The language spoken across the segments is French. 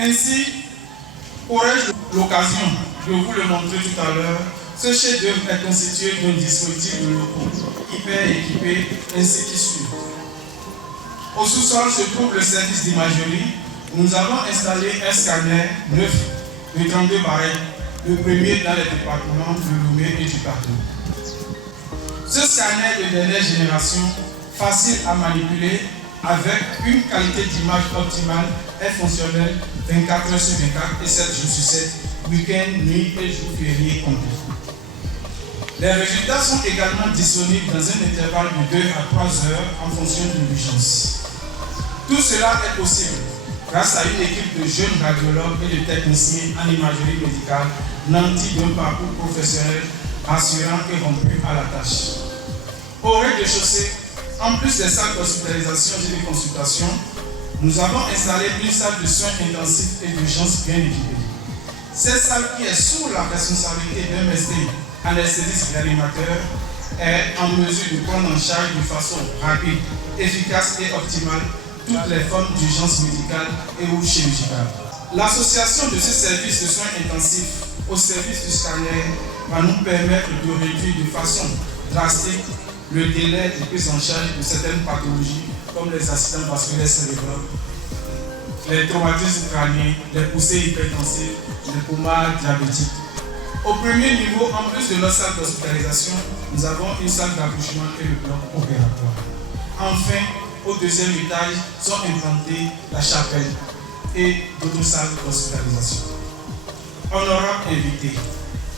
Ainsi, aurais-je l'occasion de vous le montrer tout à l'heure, ce chef-d'œuvre est constitué d'un dispositif de locaux hyper équipé ainsi qui suit. Au sous-sol se trouve le service d'imagerie. Nous avons installé un scanner neuf de 32 barrettes, le premier dans les départements de Lomé et du Plateau. Ce scanner de dernière génération, facile à manipuler, avec une qualité d'image optimale, est fonctionnel 24 heures sur 24 et 7 jours sur 7, week-end, nuit et jours fériés compris. Les résultats sont également disponibles dans un intervalle de 2 à 3 heures en fonction de l'urgence. Tout cela est possible grâce à une équipe de jeunes radiologues et de techniciens en imagerie médicale nantis d'un parcours professionnel rassurant et rompu à la tâche. Au rez-de-chaussée, en plus des salles d'hospitalisation et de consultation, nous avons installé une salle de soins intensifs et d'urgence bien équipée. Cette salle, qui est sous la responsabilité d'un MSD anesthésiste réanimateur, est en mesure de prendre en charge de façon rapide, efficace et optimale toutes les formes d'urgence médicale et ou chirurgicale. L'association de ce service de soins intensifs au service du scanner va nous permettre de réduire de façon drastique le délai de prise en charge de certaines pathologies comme les accidents vasculaires cérébraux, les traumatismes crâniens, les poussées hypertensives, les coma diabétiques. Au premier niveau, en plus de notre salle d'hospitalisation, nous avons une salle d'accouchement et le bloc opératoire. Enfin, au deuxième étage sont implantées la chapelle et d'autres salles d'hospitalisation. Honorables invités,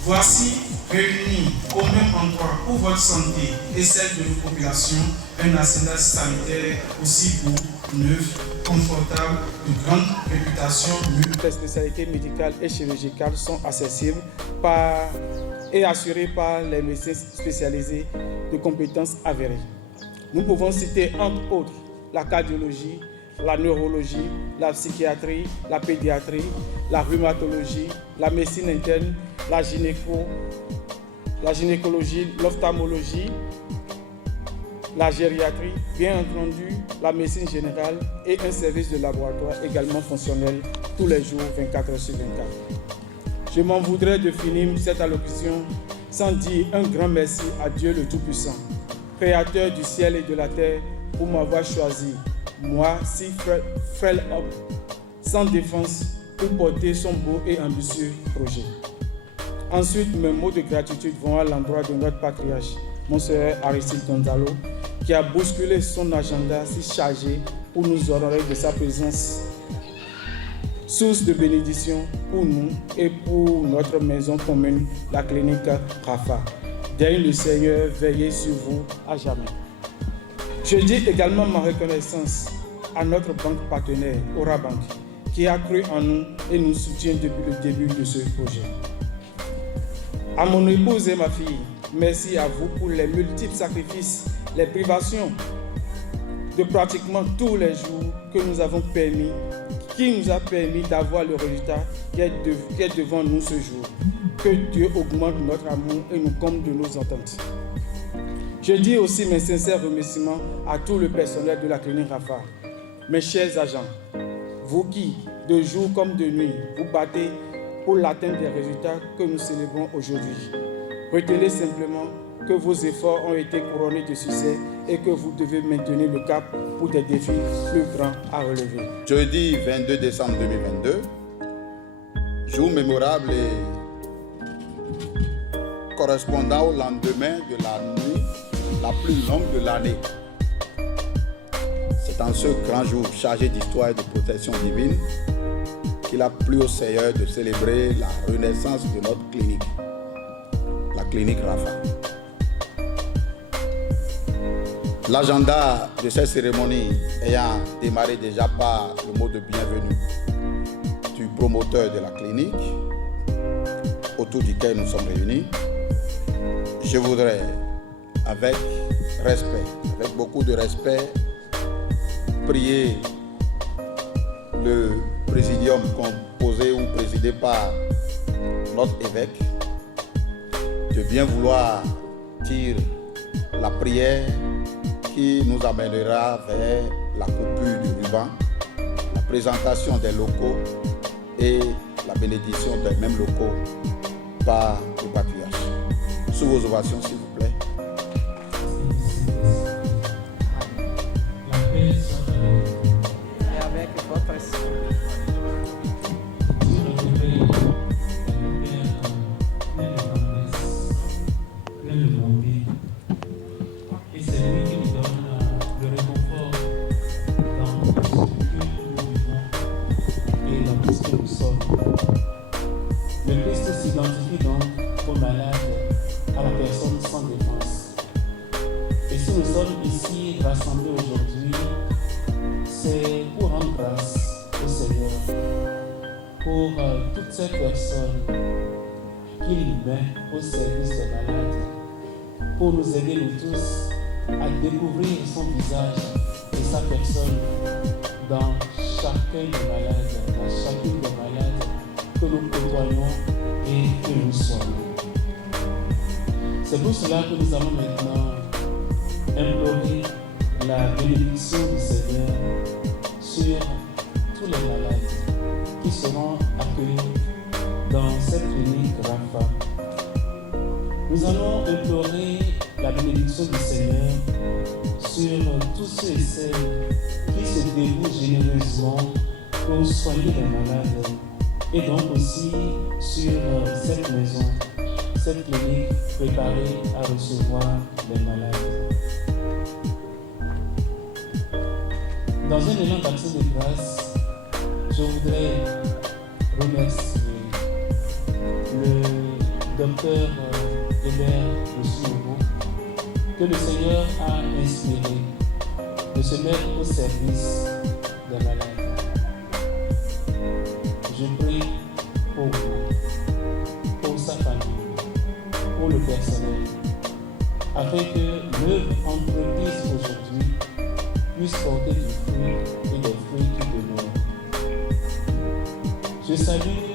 voici réunis au même endroit pour votre santé et celle de nos populations, un arsenal sanitaire aussi beau, neuf, confortable, de grande réputation. Les spécialités médicales et chirurgicales sont accessibles et assurées par les médecins spécialisés de compétences avérées. Nous pouvons citer entre autres la cardiologie, la neurologie, la psychiatrie, la pédiatrie, la rhumatologie, la médecine interne, la gynécologie, l'ophtalmologie, la gériatrie, bien entendu la médecine générale et un service de laboratoire également fonctionnel tous les jours 24 heures sur 24. Je m'en voudrais de finir cette allocution sans dire un grand merci à Dieu le Tout-Puissant, Créateur du ciel et de la terre, pour m'avoir choisi, moi, si frêle homme, sans défense, pour porter son beau et ambitieux projet. Ensuite, mes mots de gratitude vont à l'endroit de notre patriarche, Monseigneur Aristide Gonzalo, qui a bousculé son agenda si chargé pour nous honorer de sa présence. Source de bénédiction pour nous et pour notre maison commune, la clinique Rafa. Daigne le Seigneur veiller sur vous à jamais. Je dis également ma reconnaissance à notre banque partenaire, Orabank, qui a cru en nous et nous soutient depuis le début de ce projet. À mon épouse et ma fille, merci à vous pour les multiples sacrifices, les privations de pratiquement tous les jours qui nous a permis d'avoir le résultat qui est devant nous ce jour. Que Dieu augmente notre amour et nous comble de nos ententes. Je dis aussi mes sincères remerciements à tout le personnel de la clinique Rafa, mes chers agents, vous qui, de jour comme de nuit, vous battez pour l'atteinte des résultats que nous célébrons aujourd'hui. Retenez simplement que vos efforts ont été couronnés de succès et que vous devez maintenir le cap pour des défis plus grands à relever. Jeudi 22 décembre 2022, jour mémorable et correspondant au lendemain de la nuit la plus longue de l'année. C'est en ce grand jour chargé d'histoire et de protection divine qu'il a plu au Seigneur de célébrer la renaissance de notre clinique, la clinique Rafa. L'agenda de cette cérémonie ayant démarré déjà par le mot de bienvenue du promoteur de la clinique, autour duquel nous sommes réunis, je voudrais, avec respect, avec beaucoup de respect, prier le présidium composé ou présidé par notre évêque de bien vouloir dire la prière qui nous amènera vers la coupure du ruban, la présentation des locaux et la bénédiction des mêmes locaux par le patriarche. Sous vos ovations, s'il vous plaît. La paix soit avec vous. Et avec votre esprit. Dieu notre Père, le Père plein de tendresse, plein de bonté. Et c'est lui qui nous donne le réconfort dans tout ce que nous vivons et dans tout ce que nous sommes. Le Christ s'identifie donc aux malades, à la personne sans défense. Et si nous sommes ici rassemblés aujourd'hui, c'est pour rendre grâce au Seigneur pour toutes ces personnes qu'il met au service des malades, pour nous aider nous tous à découvrir son visage et sa personne dans chacun des malades, dans chacune des malades que nous côtoyons et que nous sommes. C'est pour cela que nous allons maintenant implorer la bénédiction du Seigneur sur tous les malades qui seront accueillis dans cette clinique Rapha. Nous allons implorer la bénédiction du Seigneur sur tous ceux et celles qui se dévouent généreusement pour soigner les malades et donc aussi sur cette maison, cette clinique préparée à recevoir les malades. Dans un élan d'action de grâce, je voudrais remercier le docteur Hébert Moussoubo que le Seigneur a inspiré de se mettre au service des malades. Je prie pour vous, pour sa famille, pour le personnel, afin que l'œuvre entreprise aujourd'hui puisse porter du fruit et des fruits qui demeurent. Je salue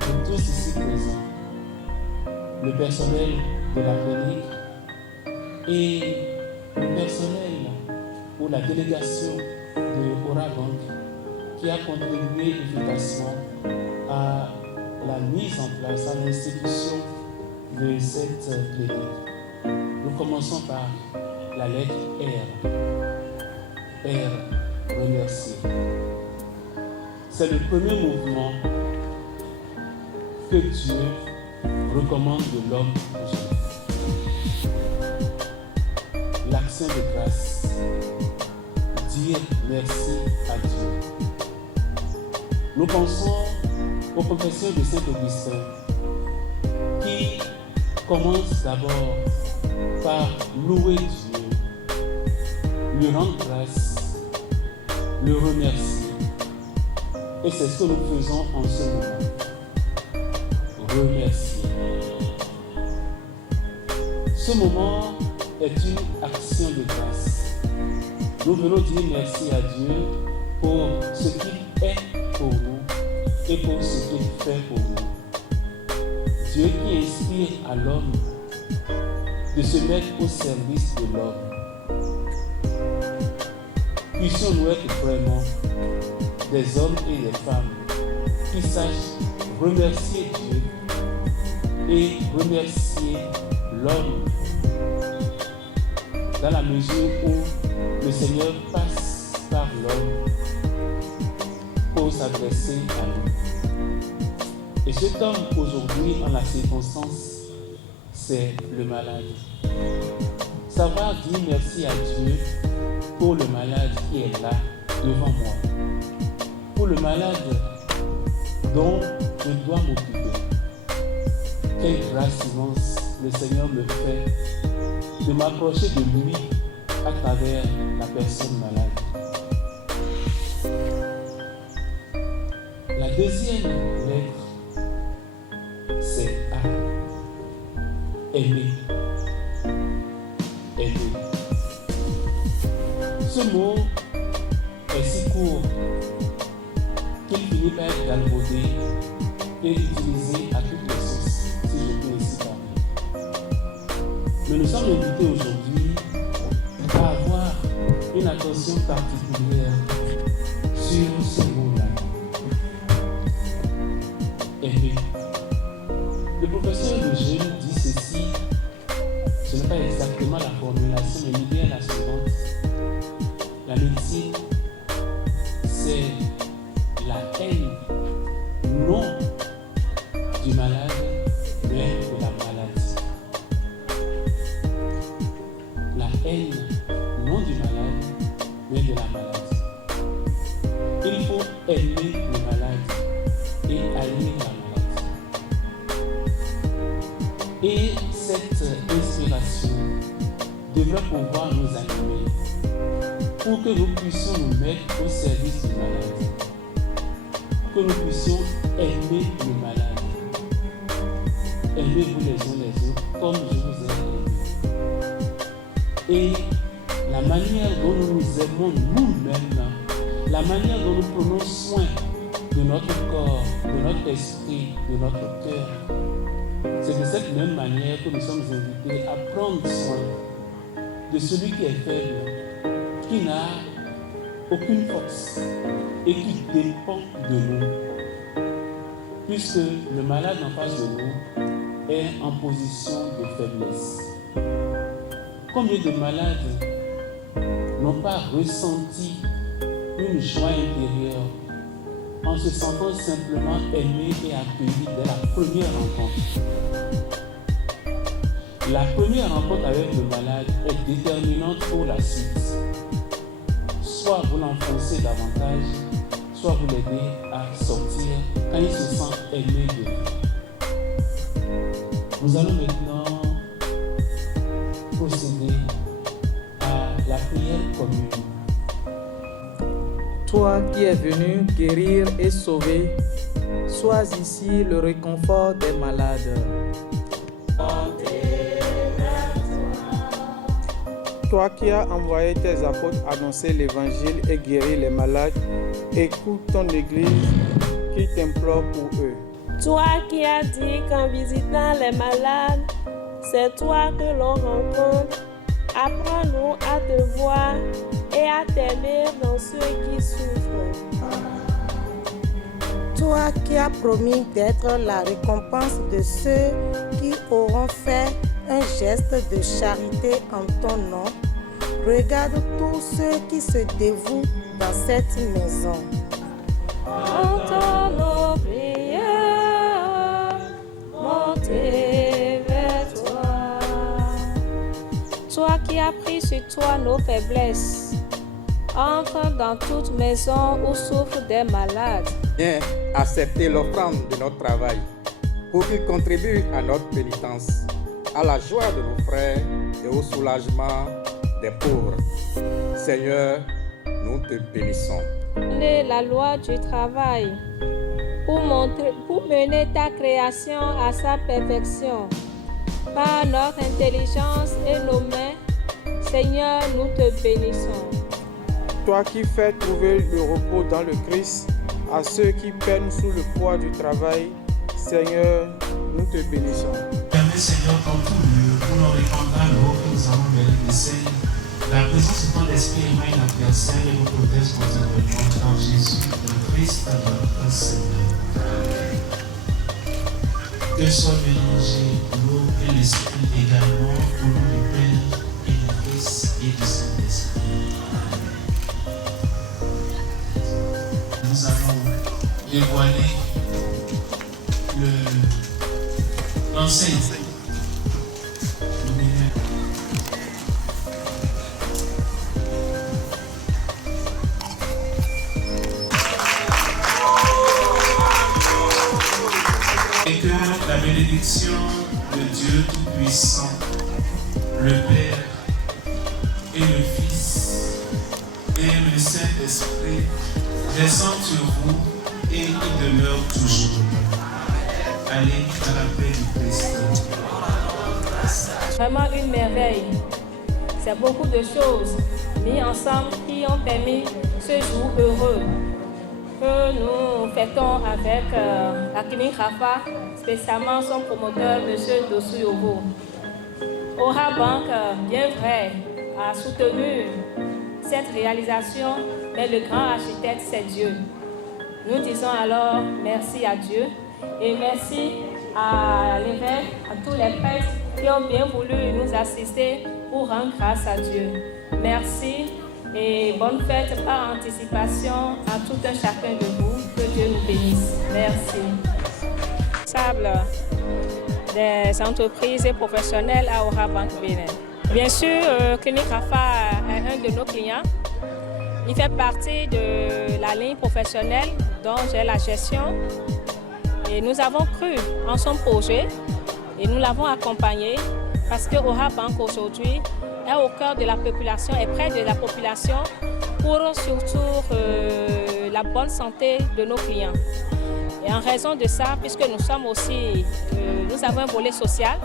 de tous ici présents le personnel de la clinique et le personnel ou la délégation de Ora Bank qui a contribué efficacement à la mise en place, à l'institution de cette clinique. Nous commençons par la lettre R. R, remercier. C'est le premier mouvement que Dieu recommande de l'homme aujourd'hui. L'action de grâce. Dire merci à Dieu. Nous pensons aux confessions de Saint-Augustin qui commence d'abord par louer Dieu, lui rendre grâce, le remercier. Et c'est ce que nous faisons en ce moment. Remercier. Ce moment est une action de grâce. Nous venons dire merci à Dieu pour ce qu'il est pour nous et pour ce qu'il fait pour nous. Dieu qui inspire à l'homme de se mettre au service de l'homme. Puissions-nous être vraiment des hommes et des femmes qui sachent remercier Dieu et remercier l'homme dans la mesure où le Seigneur passe par l'homme pour s'adresser à nous. Et cet homme aujourd'hui, en la circonstance, c'est le malade. Savoir dire merci à Dieu pour le malade qui est là devant moi. Pour le malade dont je dois m'occuper. Quelle grâce immense le Seigneur me fait de m'approcher de lui à travers la personne malade. La deuxième lettre, c'est A. Aimer. Aimer. Ce mot est si court qu'il finit par être galvaudé et utilisé à toutes les sauces, si je peux ainsi parler. Mais nous sommes invités aujourd'hui à avoir une attention particulière sur ce mot-là. aimer. Le professeur de Jésus dit ceci, ce n'est pas exactement la formulation, mais l'idée est la suivante. La médecine, c'est la haine, non du malade, mais de la maladie. La haine, non du malade, mais de la maladie. Il faut aimer le malade et haïr la maladie. Et cette inspiration devrait pouvoir nous animer pour que nous puissions nous mettre au service du malade, que nous puissions aimer le malade. Aimez-vous les uns les autres comme je vous ai aimé. Et la manière dont nous nous aimons nous-mêmes, la manière dont nous prenons soin de notre corps, de notre esprit, de notre cœur, c'est de cette même manière que nous sommes invités à prendre soin de celui qui est faible, qui n'a aucune force et qui dépend de nous, puisque le malade en face de nous est en position de faiblesse. Combien de malades n'ont pas ressenti une joie intérieure en se sentant simplement aimés et accueillis dès la première rencontre? La première rencontre avec le malade est déterminante pour la suite. Soit vous l'enfoncez davantage, soit vous l'aidez à sortir quand il se sent aimé de vous. Nous allons maintenant procéder à la prière commune. Toi qui es venu guérir et sauver, sois ici le réconfort des malades. Toi qui as envoyé tes apôtres annoncer l'évangile et guérir les malades, écoute ton Église qui t'implore pour eux. Toi qui as dit qu'en visitant les malades, c'est toi que l'on rencontre, apprends-nous à te voir et à t'aimer dans ceux qui souffrent. Toi qui as promis d'être la récompense de ceux qui auront fait un geste de charité en ton nom, regarde tous ceux qui se dévouent dans cette maison. Entends nos prières, montez vers toi. Toi qui as pris sur toi nos faiblesses, entre dans toute maison où souffrent des malades. Viens accepter l'offrande de notre travail pour qu'il contribue à notre pénitence, à la joie de nos frères et au soulagement des pauvres. Seigneur, nous te bénissons. Donner la loi du travail pour mener ta création à sa perfection. Par notre intelligence et nos mains, Seigneur, nous te bénissons. Toi qui fais trouver le repos dans le Christ à ceux qui peinent sous le poids du travail, Seigneur, nous te bénissons. Permets, Seigneur, en tout lieu, pour nous répandre à l'eau que nous avons mérité de Seigneur, la présence de ton esprit émaille la personne et nous protège continuellement dans Jésus, le Christ, notre Seigneur. Que soit mélangé l'eau et l'esprit également au nom du Père et du Fils et du Saint-Esprit. Nous allons dévoiler l'enseigne. Et que la bénédiction de Dieu Tout-Puissant, le Père et le Fils et le Saint-Esprit descendent sur vous et y demeurent toujours. Allez à la paix du Christ. Vraiment une merveille. C'est beaucoup de choses mises ensemble qui ont permis ce jour heureux que nous fêtons avec la clinique Rafa, spécialement son promoteur, M. Dossou Yobo. Aura Bank, bien vrai, a soutenu cette réalisation, mais le grand architecte, c'est Dieu. Nous disons alors merci à Dieu Et merci à l'évêque, à tous les prêtres qui ont bien voulu nous assister pour rendre grâce à Dieu. Merci et bonne fête par anticipation à tout un chacun de vous. Que Dieu nous bénisse. Merci. Sable des entreprises et professionnels à Aura Bank Bénin. Bien sûr, Clinique Rafa est un de nos clients. Il fait partie de la ligne professionnelle dont j'ai la gestion. Et nous avons cru en son projet et nous l'avons accompagné parce que Aura Bank aujourd'hui est au cœur de la population, est près de la population pour surtout la bonne santé de nos clients. Et en raison de ça, puisque nous sommes aussi, nous avons un volet social,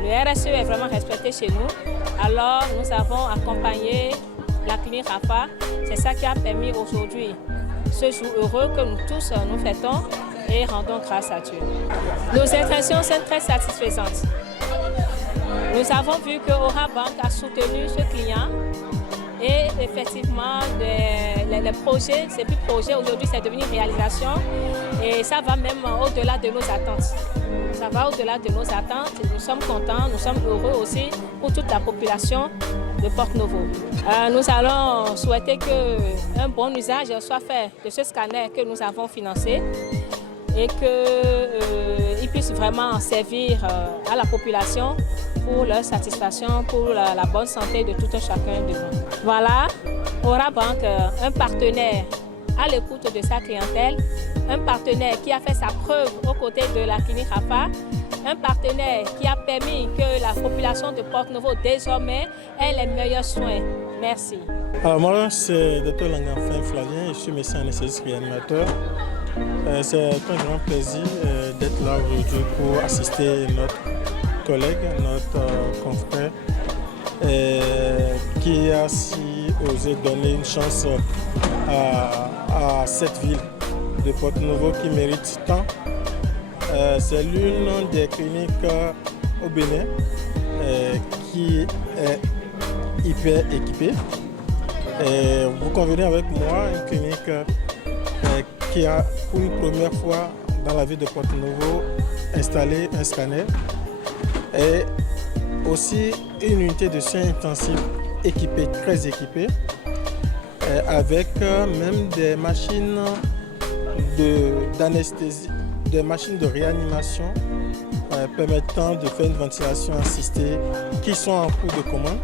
le RSE est vraiment respecté chez nous, alors nous avons accompagné la clinique Rafa. C'est ça qui a permis aujourd'hui ce jour heureux que nous tous nous fêtons et rendons grâce à Dieu. Nos intentions sont très satisfaisantes. Nous avons vu que Aura Bank a soutenu ce client et effectivement les projets, ces petits projets aujourd'hui c'est devenu une réalisation et ça va même au-delà de nos attentes. Ça va au-delà de nos attentes. Nous sommes contents, nous sommes heureux aussi pour toute la population de Porte-Novo. Nous allons souhaiter qu'un bon usage soit fait de ce scanner que nous avons financé et qu'il puisse vraiment servir à la population pour leur satisfaction, pour la bonne santé de tout un chacun de nous. Voilà, Aura Bank, un partenaire à l'écoute de sa clientèle, un partenaire qui a fait sa preuve aux côtés de la clinique Rafa, un partenaire qui a permis que la population de Porte-Novo désormais ait les meilleurs soins. Merci. Alors moi, c'est Dr Langafin Flavien, je suis médecin anesthésiste réanimateur. C'est un grand plaisir d'être là aujourd'hui pour assister notre collègue, notre confrère, qui a si osé donner une chance à cette ville de Porte-Novo qui mérite tant. C'est l'une des cliniques au Bénin qui est hyper équipée. Vous convenez avec moi, une clinique qui a pour une première fois dans la ville de Porte-Novo installé un scanner et aussi une unité de soins intensifs équipée, très équipée, avec même des machines d'anesthésie, des machines de réanimation permettant de faire une ventilation assistée qui sont en cours de commande.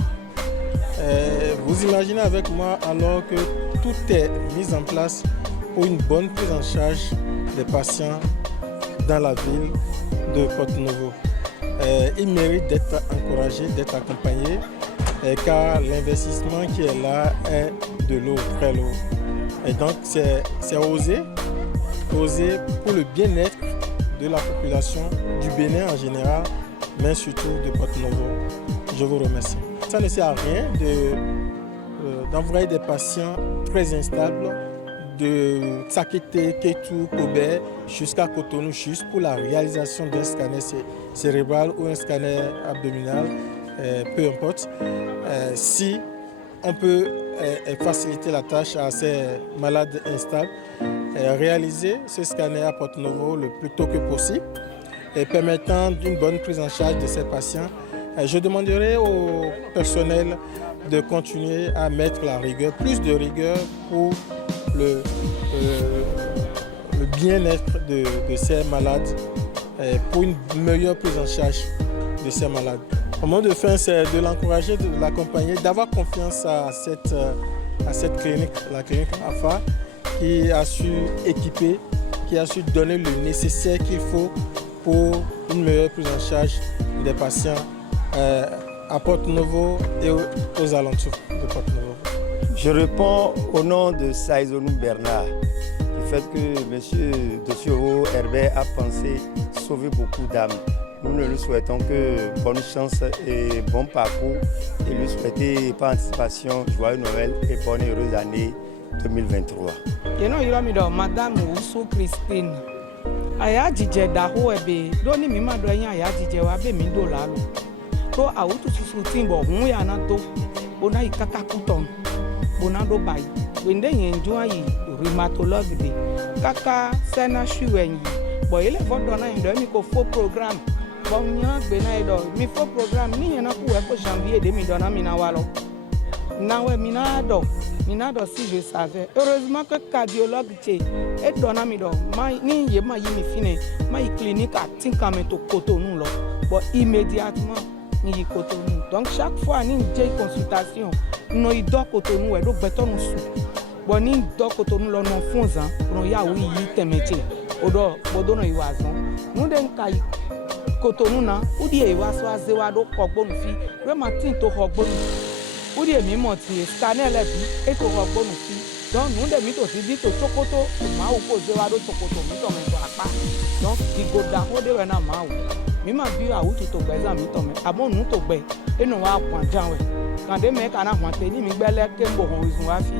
Vous imaginez avec moi alors que tout est mis en place pour une bonne prise en charge des patients dans la ville de Porte-Novo. Ils méritent d'être encouragés, d'être accompagnés, car l'investissement qui est là est de lourd, très lourd. Et donc c'est oser pour le bien-être de la population du Bénin en général, mais surtout de Porte-Novo. Je vous remercie. Ça ne sert à rien d'envoyer des patients très instables de Tsakete, Ketu, Kobe jusqu'à Cotonou juste pour la réalisation d'un scanner cérébral ou un scanner abdominal, peu importe. Si on peut faciliter la tâche à ces malades instables, réaliser ce scanner à Porte-Novo le plus tôt que possible et permettant d'une bonne prise en charge de ces patients. Je demanderai au personnel de continuer à mettre la rigueur, plus de rigueur pour le bien-être de ces malades, pour une meilleure prise en charge de ces malades. Au mot de fin, c'est de l'encourager, de l'accompagner, d'avoir confiance à cette clinique, la clinique Rafa, qui a su équiper, qui a su donner le nécessaire qu'il faut pour une meilleure prise en charge des patients à Porte-Novo et aux alentours de Porte-Novo. Je réponds au nom de Saïzonou Bernard, du fait que M. Dossio Herbert a pensé sauver beaucoup d'âmes. Nous ne lui souhaitons que bonne chance et bon parcours et lui souhaiter par anticipation joyeux Noël et bonne et heureuse année 2023. Madame Oussou Christine. Aya dije daho ebe doni mi ma do yin aya dije wa be mi do la lo to awutu susu timbo hun ya na to bona ikaka kuton bona do bai wende yen jo ayi rheumatologue de kaka sena shuwen bon il est bon dans un faux programme bon nya gbena edo mi faux programme ni yana ku e ko janvier 2000 mina walo na we mina do si je savais heureusement que cardiologue tché et dona mi do ma ni ye ma yi mi fine ma yi clinique a tinkame to Cotonou lo bon immédiatement ni Cotonou donc chaque fois ni j'ai consultation no i do Cotonou e do beto no su bon ni do Cotonou lo no fonza no ya wi yi temeche odo bodo no iwazon nu den kai Cotonou na udi e wa so azewa do kogbonu fi we ma tin to kogbonu udi e mi mo ti scanner le bi e to kogbonu fi donc nu de mi to si bi to Sokoto ma wo ko zewa do Sokoto mi to me to apa donc ki go da ho de we na ma wo mi ma bi awu to gbeza mi to me abo nu to gbe e no wa kwan jan we kan de me kana hwan te ni mi gbele ke mbo ho izun wa fi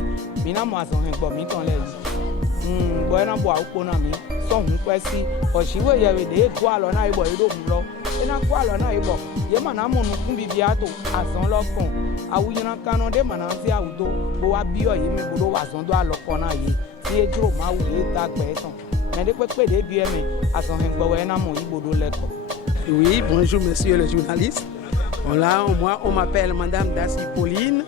mi na mo azon he gbo mi ton le yi bo na bo awu na mi so hun pe si oshiwe ye we de go alo na ibo ido hun lo ina go alo na ibo ye ma na mo nu kun bibi ato azon lo kon awu yin kan de ma na si awudo bo wa bi o yi mi bo wa azon do alo kon na yi ti ejuro ma wu le ta gbe ton me de pe de bi emi azon he gbo we na mo ibo do leko. Oui, bonjour monsieur le journaliste. Voilà, moi on m'appelle Madame Dassi Pauline.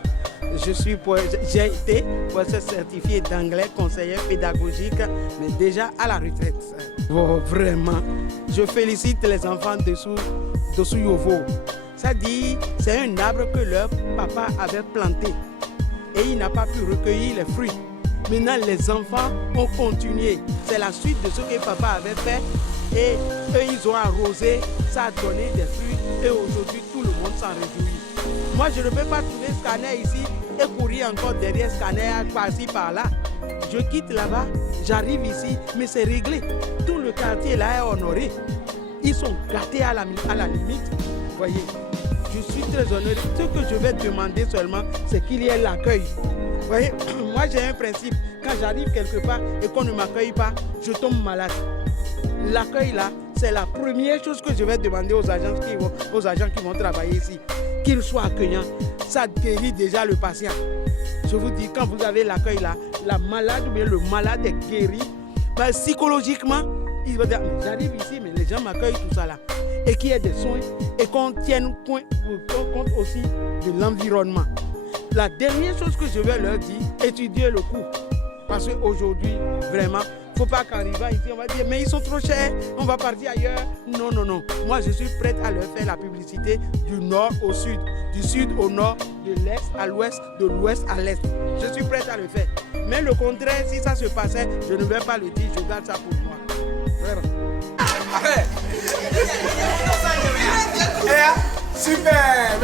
J'ai été professeur certifié d'anglais, conseiller pédagogique, mais déjà à la retraite. Oh, vraiment, je félicite les enfants dessous Yovo. Ça dit, c'est un arbre que leur papa avait planté et il n'a pas pu recueillir les fruits. Maintenant, les enfants ont continué. C'est la suite de ce que papa avait fait et eux, ils ont arrosé, ça a donné des fruits et aujourd'hui, tout le monde s'en réjouit. Moi, je ne peux pas trouver Scanner ici et courir encore derrière Scanner par-ci, par-là. Je quitte là-bas, j'arrive ici, mais c'est réglé. Tout le quartier là est honoré. Ils sont gâtés à la limite. Vous voyez, je suis très honoré. Ce que je vais demander seulement, c'est qu'il y ait l'accueil. Vous voyez, moi j'ai un principe. Quand j'arrive quelque part et qu'on ne m'accueille pas, je tombe malade. L'accueil là, c'est la première chose que je vais demander aux agents qui vont travailler ici. Qu'ils soient accueillants. Ça guérit déjà le patient. Je vous dis, quand vous avez l'accueil là, la malade ou bien le malade est guéri. Ben, psychologiquement, il va dire, j'arrive ici, mais les gens m'accueillent, tout ça là. Et qu'il y ait des soins et qu'on tienne compte aussi de l'environnement. La dernière chose que je vais leur dire, étudier le coût. Parce qu'aujourd'hui, vraiment, il ne faut pas qu'arrivant ici, on va dire, mais ils sont trop chers, on va partir ailleurs. Non, non, non. Moi, je suis prête à leur faire la publicité du nord au sud, du sud au nord, de l'est à l'ouest, de l'ouest à l'est. Je suis prête à le faire. Mais le contraire, si ça se passait, je ne vais pas le dire, je garde ça pour moi. Vraiment. Super!